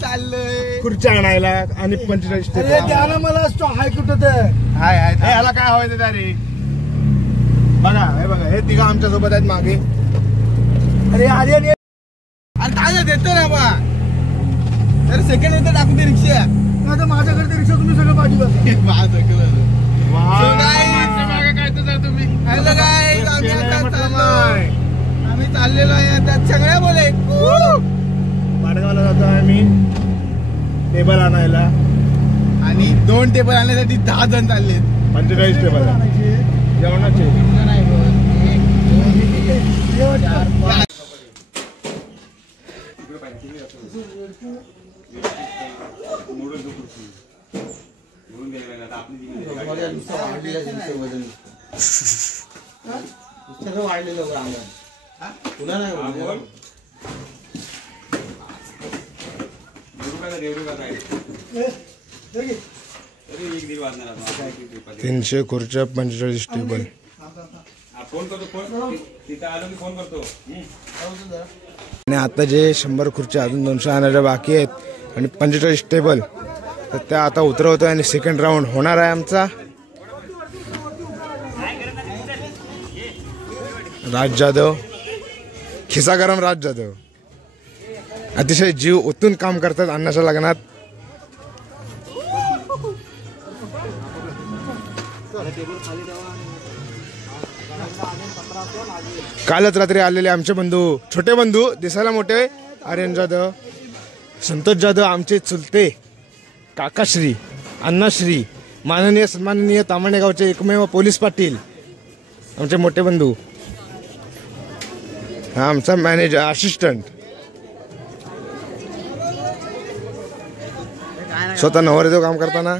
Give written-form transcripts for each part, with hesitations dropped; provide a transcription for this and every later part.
चाललंय खुर्च्या आणायला आणि 45 द्याला मला हाय कुठं हाय हाय ह्याला काय हवायचं त्या रे बघा हे बघा हे तिघा आमच्या सोबत आहेत मागे. अरे अरे अरे काय देतो ना बा तर सेकंड येतं टाकून ते रिक्षा आता माझ्याकडे ते रिक्षा तुम्ही सगळं पाठी बघा काय तुझा तुम्ही हॅलो गाईज आम्ही चाललेलो आहे त्यात सगळ्या बोले पाडगावला जातो आम्ही टेबल आणायला आणि 2 टेबल आणण्यासाठी 10 जण चालले 45 टेबल जेवणाचे वाढलेलं पुन्हा नाही तीनशे खुर्च्या 45 टेबल आणि आता जे 100 खुर्च्या अजून 200 आणायच्या बाकी आहेत आणि 45 टेबल तर त्या आता उतरवतोय आणि सेकंड राऊंड होणार आहे आमचा. राज जाधव खिसा गरम राज जाधव अतिशय जीव ओतून काम करतात अन्नाच्या लग्नात. कालच रात्री आलेले आमचे बंधू छोटे बंधू दिसायला मोठे आर्यन जाधव संतोष जाधव आमचे चुलते काकाश्री अण्णाश्री माननीय सन्माननीय तामणे गावचे एकमेव पोलीस पाटील आमचे मोठे बंधू. हा आमचा मॅनेजर असिस्टंट स्वतः नवर येतो काम करताना.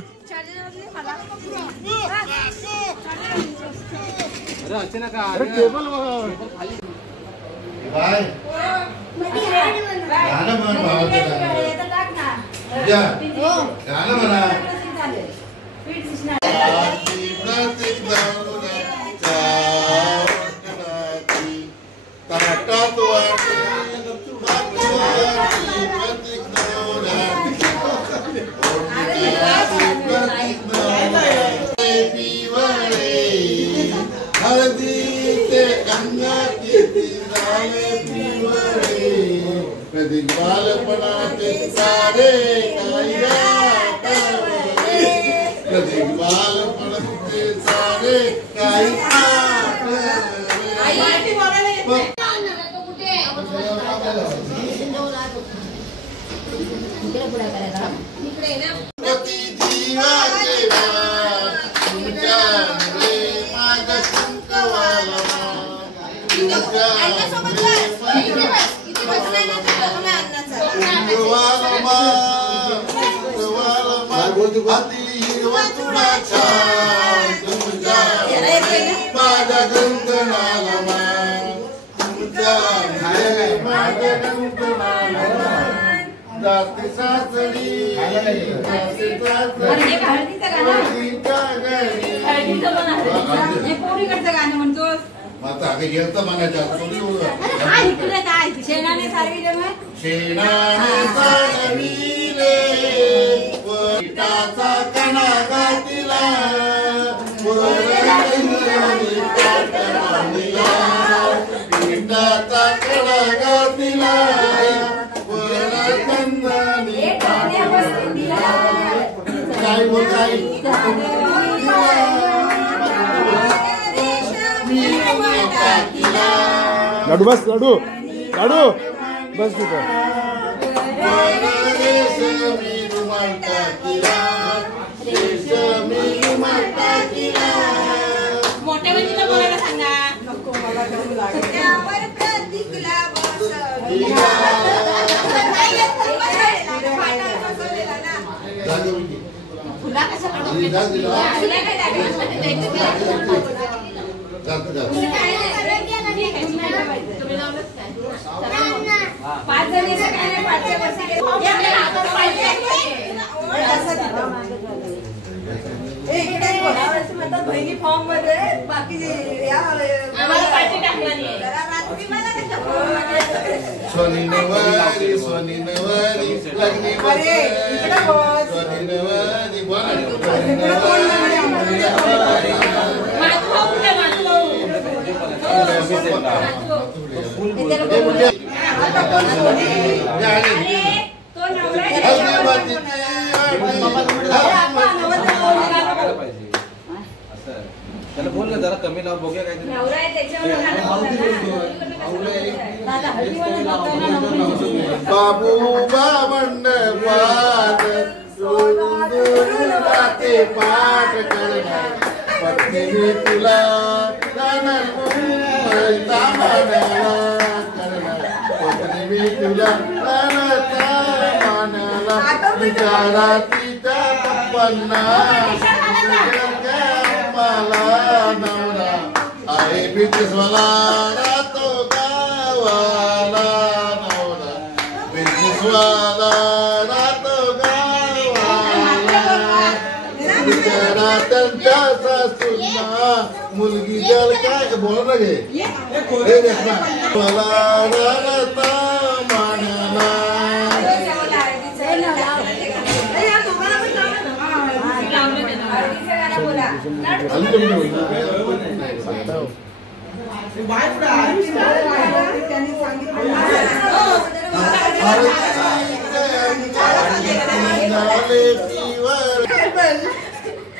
लाडू बस लाडू लाडू बस तिथं मोठ्या बहिणीला बोलायला सांगा. नको मला कमी लागेल. फुला कशा पाच जणीचं काय नाही पाचशे वर्षी आता बहिणी फॉर्म मध्ये बाकी आम्हाला पाठी टाकला नाही रात्री मला कशा फॉर्म मध्ये सोनी नवारी लग्नी अरे इकडे बस सोनी नवारी इकडे कोण नाही मातू भाऊ कुठे मातू भाऊ आता कोण सोनी अरे तो नवरा आहे. त्याला बोल ना जरा कमी लाव बघूया काय नवरा आहे त्याच्यावर दादा हळदीवाले लोकांना नवरी बाबू बाबंड पाठ राते पाठ करणार पत्नी तुला पत्नी तुला मानाला तिच्या पप्पांना मला नवरा आहे बिजवाला राहतो गावाला नवरा बिजवाला राहतो गावाला त्यांच्या सासूना मुलगी जल काय बोल ना घे मला राहता मानला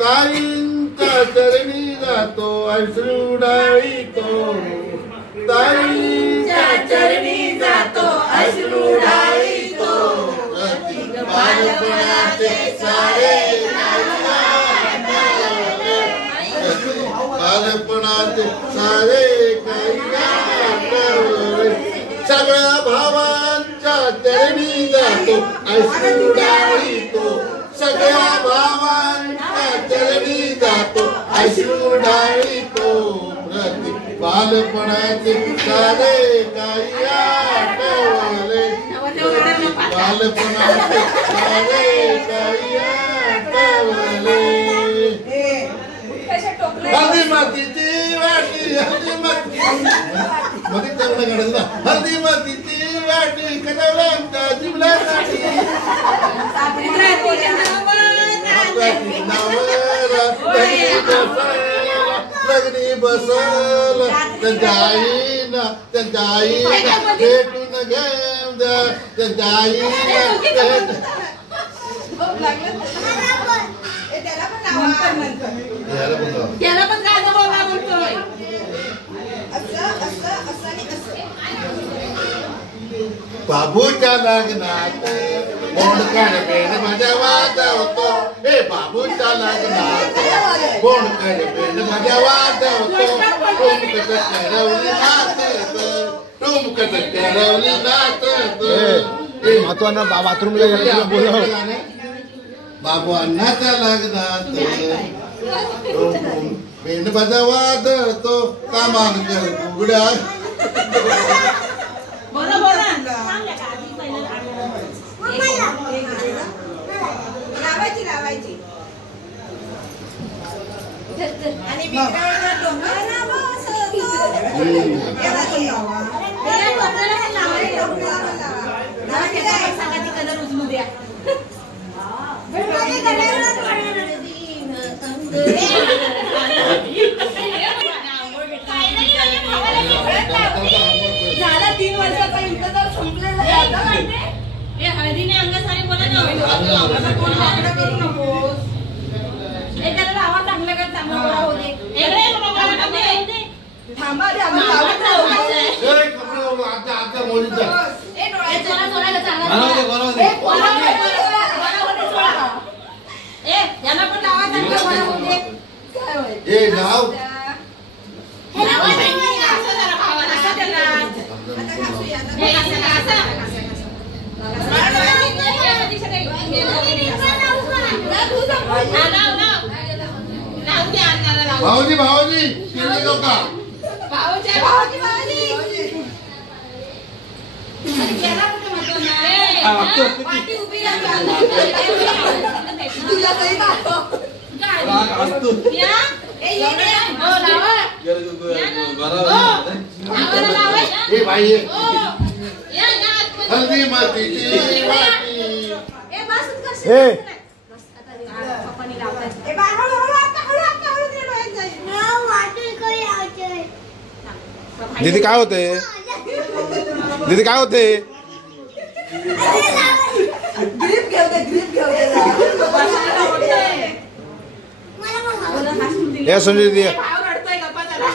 ताईंच्या चरणी जातो अश्रू डाळीतो ताईंच्या चरणी जातो अश्रू डाळीतो बालपणाचे सारे बालपणाचे सारे काही आठवले सगळ्या भावांच्या चरणी जातो अश्रू डाळीतो सगळ्या भावांच्या चरणी जातो अश्रू डाळीतो प्रति बालपणाचे सारे काही आठवले बालपणाचे सारे काही आठवले हल्दी मातीची वाटी हल्दी माती मध्ये तेवढं काढायचं ना हल्दी मातीची वाटी कदवल्या जिबल्यासाठी लग्नी बसल त्यांच्या आईना भेटून घेऊन द्या त्यांच्या आईना भेट त्याला पण गाणं बोला बोलतोय बाबूच्या लग्नात कोण बेन माझ्या वाजवतो हे बाबूच्या लग्नात कोण बेन माझ्या वाजवतो टुमकत करवली नाचत टुमकत करवली नाचत महत्वाना बाथरूमला गेला बोलव बाबू अण्णाच्या लग्नात बेन माझ्या वाजवतो कामान कर उघड्या बोला बोला लावायची आणि बिघडवलेला डोंगराला बसतो. याला पण लावा. या डोक्याला पण लावायचं. डोंगराला पण लावा. लावायचं काय सांगा ती कलर उचलू द्या झाला 3 वर्षाचा इंतजार संपलेला आहे. हे हळदीने अंगसारी बोला ना करू नकोस. त्याला लावा चांगलं काय चांगलं बोला होते थांबा रे, आम्ही लावत राहू. आता मोदीचा ए, डोळ्याचं चला सोडायला चांगलं ए, बोला, बोला. याला पण लावा चांगलं बोला होते काय होय? हे नाव हे लावा बहिणी, असं जरा भावाला, असं त्याला. आता घासूया, आता हे असं करा, असं. भाऊजी भाऊजी केले का तुला काही दाखव. काय आम्हाला लावायचं. हे बाई ये. या, या आतमध्ये. हल्दी मातीची वाटी. ए बस करशील ए बस आता पप्पानी लावतात ए बा हळू हळू आता हळू ते डोळ्यात जाईल वाटून काही आवते दीदी काय होते दीदी काय होते ग्रिप घेऊ दे मला या संजय दीदी भाव रडतोय गप्पा त्याला.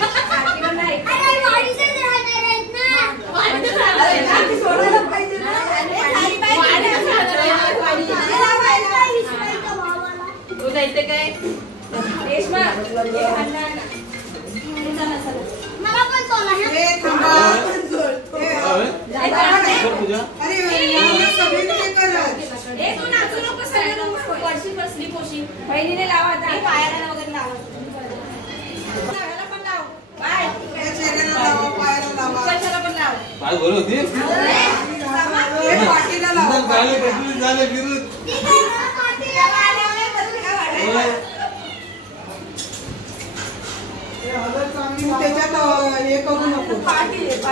अरे वाडीतच राहणार आहेत ना वाढतच राहणार आहे. सोडायला पाहिजे ना वाढतच राहणार आहे. तू जायचं काय रेशमा मला पण सोला तू नाचू नको सगळे पडशी बसली पोशी. बहिणीने लावा पायाला वगैरे लावा पण लाव. बाय. कशाला पण लाव. काय बरं होती झाले विरुद्ध त्याच्यात हे करू नको पाटीला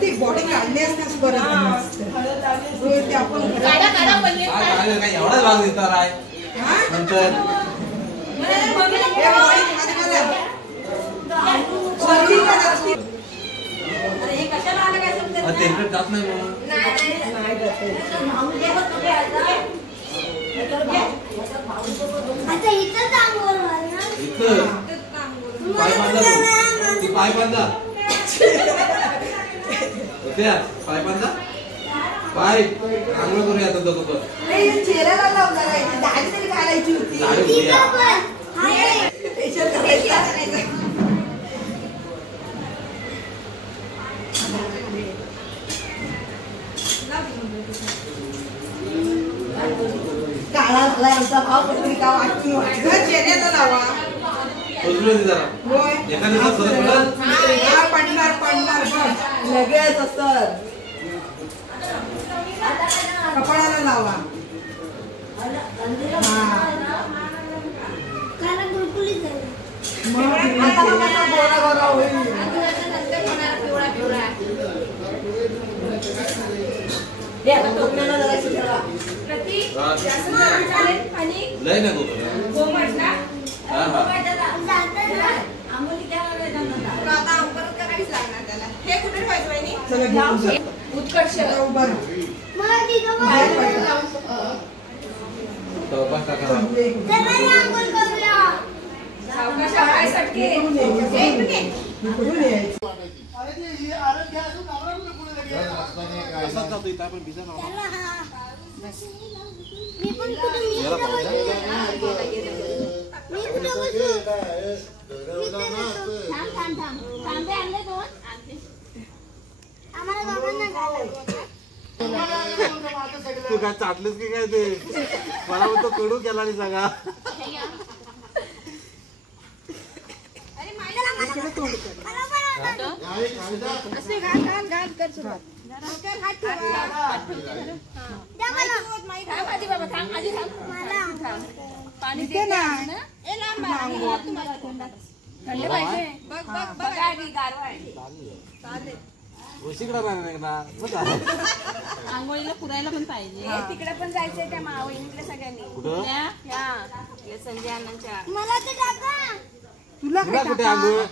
ती बॉडी काढली असतेच बरं ते आपण काढा काढा पनीर काढा. काय एवढाच भाग देणार आहे नंतर अरे हे कशाला आलं काय समजत तेलकट जात नाही म्हणून आता इथं चांगलं ना इथं पाय बांधा तू पाय बांधा होत्या पाय बांधा पाय चांगलं करूया आता दोघं पण चेहऱ्याला लावणार आहे दाढी तरी घालायची होती झाडे उद्या फेशियल करायचं काळा झाला आमचा भाव कधी का वाटून चेहऱ्याला लावा उचलून दे जरा होय एका दिवसात फरक पडेल पडणार बस लगेच असत कपाळाला लावा कारण गुळगुळीत झालं गोरा गोरा होईल नंतर होणार पिवळा पिवळा. प्रतीक जास्त गरम झालेत आणि लय ना गोकळ कोमट ना. हा हा आता अंबरच करावीच लागणार त्याला. हे कुठे ठेवायचं वहिनी? चला घेऊन जा. उत्कर्ष. उभा राहा. मग तिथं बाहेर पडा. तवपास टाका सगळ्यांनी आंघोळ करूया सावकाश काय सटके. इकडून यायचं. एक मिनिट. इकडून यायचं. असाच जातो इथं आपण भिजा लावा. चला हा मी पण कुठे मी कुठे बसू थांब तांबे आणले दोन आम्हाला दोघांना घालायचं तू काय चाटलीस की काय ते मला म्हणतो कडू केला नाही सगळा असे घाल कर सुरुवात थांब आधी बाबा थांब आधी थांब. पाणी दे ना. ए लांब बाळा. तुम्हाला थंड पाहिजे. बघ बघ बघ आधी गारवा आहे. उशिकडा नाही ना आंघोळीला पुरायला पण पाहिजे. तिकडे पण जायचंय त्या मावळीकडे सगळ्यांनी कुठं या संजय अण्णांच्या. मला ते टाका तुला तुला कुठे आंघोळ ए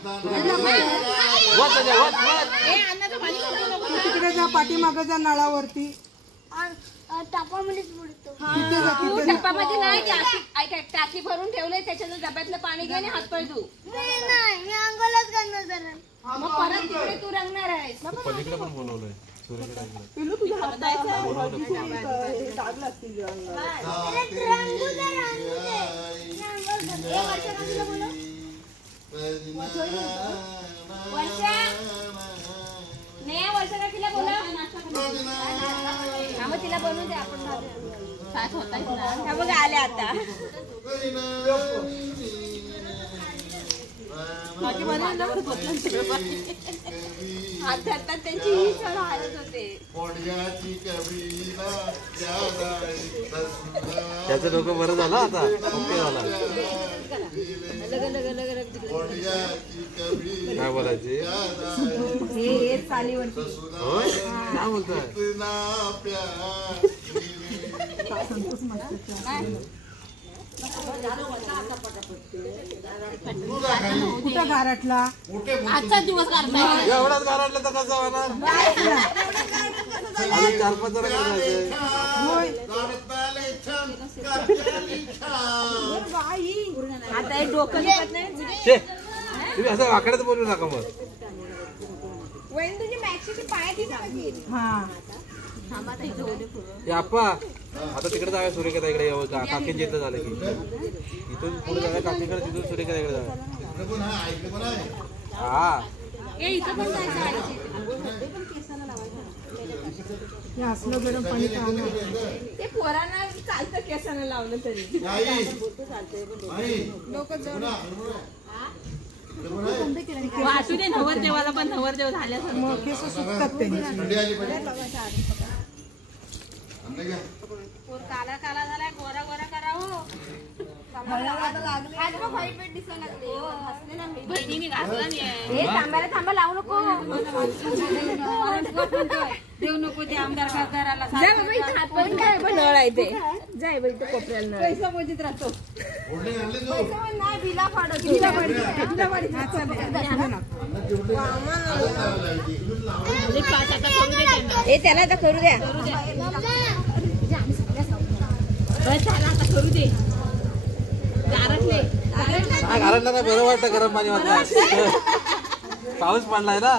अण्णाचं पाणी सोडू नको ना. तिकडे जा पाठीमागच्या नळावरती टापामध्येच बुडतो तू टप्पामध्ये नाही टाकी भरून ठेवलंय त्याच्यात डब्यातलं पाणी घे आणि हातपाय धु. नाही मी अंघोळच करणार जरा मग परत तिकडे तू रंगणार आहेस. पलीकडे पण बोलवलंय सूर्यकडे पिलू तुझ्या हाताला हळदीचे डाग लागतील अरे रंगू दे रंगू दे रंगू दे ए, वर्षा काकीला बोलव. वर्षा नाही वर्षा काकीला बोलव. हा मग तिला बनवून दे आपण काय होतायच ना. हा बघ आले आता Bye. हातात त्यांची ही चढ हालत होते. त्याचं डोकं बरं झालं आता ओके झाला. काय बोलायचे हे चालीवरती होय काय बोलतोय कुठं गारटला आजचा दिवस काढताय. एवढाच गारटलं तर कसं होणार. 4-5 जण करायचे. आता हे डोकं दुखत नाही. छे, तुम्ही असं वाकड्यात बोलू नका मग. वैन तुझी मॅक्सीची पायाची जागी. हा हे आप्पा आता तिकडे जाऊया सूर्यकेता इकडे काकींच्या इथं झालं की इथून पुढे जाऊया काकीकडे तिथून सूर्यकेता इकडे जाऊया. हा हे इथं पण जायचं आहे. हे असलं गरम पाणी प्यावं. ते पोरांना चालतं केसानं लावलं तरी. वाटू दे नवरदेवाला पण नवरदेव झाल्यासारखं. मग केस सुकतात त्यांची. काला काला झालाय गोरा गोरा करा हो. बहिणीने घासला नाही. थांबायला थांबा लावू नको. देऊ नको ते आमदार खासदाराला. नळ आहे ते जाय बाई तो कोपऱ्याला पैसा मोजीत राहतो. नाही बिला पाडत त्याला आता करू द्या. आता करू दे. घरातलं ना बरं वाटतं गरम पाणी वाटलं. पाऊस पडलाय ना.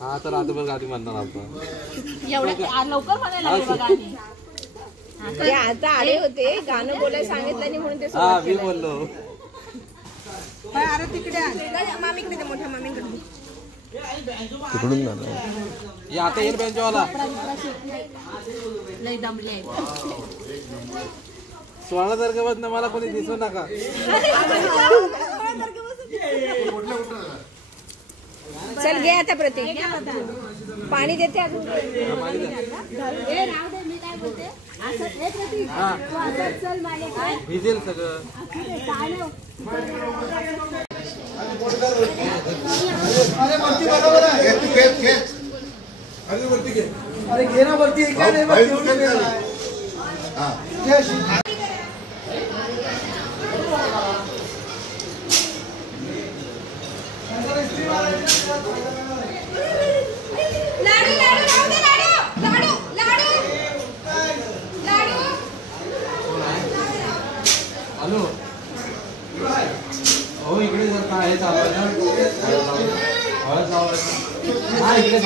हा तर रात्रभर गाडी मारणार आपण. एवढं लवकर म्हणायला लागले बघा आम्ही. ते आता आले होते गाणं बोलायला सांगितलं नाही म्हणून ते हा मी बोललो. अरे तिकडे मामीकडे दे, मोठ्या मामीकडे. तिकडून हे आता येईल बँजवाला लय दमले. 16 तारखेपासून मला कोणी दिसू नका. चल घे आता प्रतीक पाणी देते अजून. भिजेल सगळं. अरे घे ना वरती. हॅलो हो इकडे जर काय चालू आहे ना हा इकडे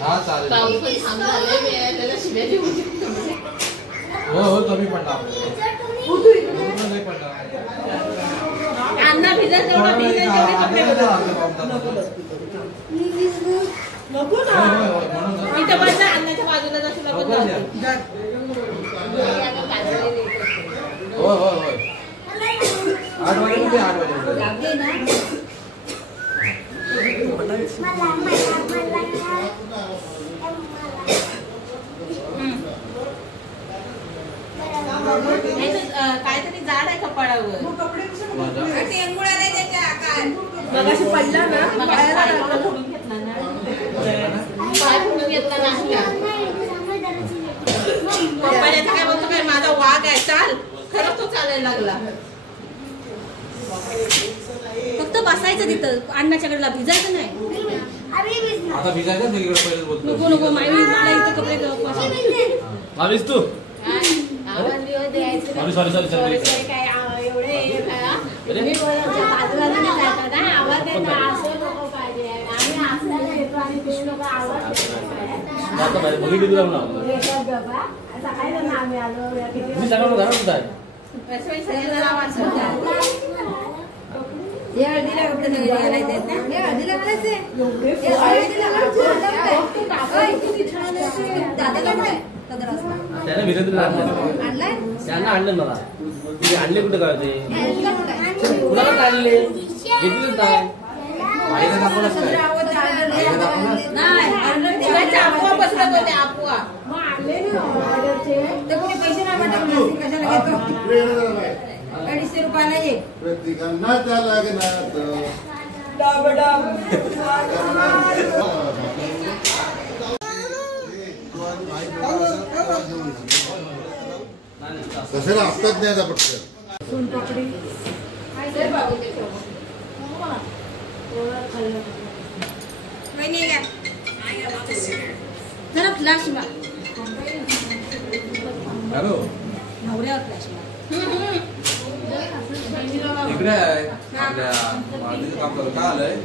हा चालेल. हो हो कमी पडला नाही पडला. अण्णा भिजत तेवढं भिजत नको ना. इथं बसा अन्नाच्या बाजूला जसं हो हो हो 8 वाजता 8 वाजता काहीतरी जाड आहे कपाळावर. मगाशी पडला ना फोडून घेतला ना. पाय फोडून घेतला ना. पप्पाने काय बोलतो काय माझा वाघ आहे चाल. खरंच तो चालायला लागला. फक्त बसायचं तिथं अण्णाच्याकडला भिजायचं नाही. आता भिजायचं सगळीकडे पहिलेच बोलतो. नको नको मला इथं कपडे आलीस तू सॉरी काय एवढे बाजूला आवाज देत असं नको पाहिजे. आम्ही असं येतो आणि ते लोक आवाज सकाळी आम्ही आलो. हे हळदीला कपडे सगळे घालायचे आहेत ना? हे हळदीला घालायचे? हे हळदीला दादाला काय? त्याला विरोध आणलाय? त्यांना आणलं मला ते आणले कुठे काय ते हळदीला कुठे? कुणाला आणले घेतलेच नाही आईला दाखवलंच काय? नाही आपोआप बसतात होते आपोआप तर कुणी पैसे नाही वाटत कशाला घेतो 250 रुपयाला ये प्रत्येकांना त्या लागणार कशाला असतात नाही आता पटकन जरा फ्लॅश मार हॅलो नवऱ्यावर फ्लॅश मार इकडे आहे आपल्या मागणीचं काम करत का आलंय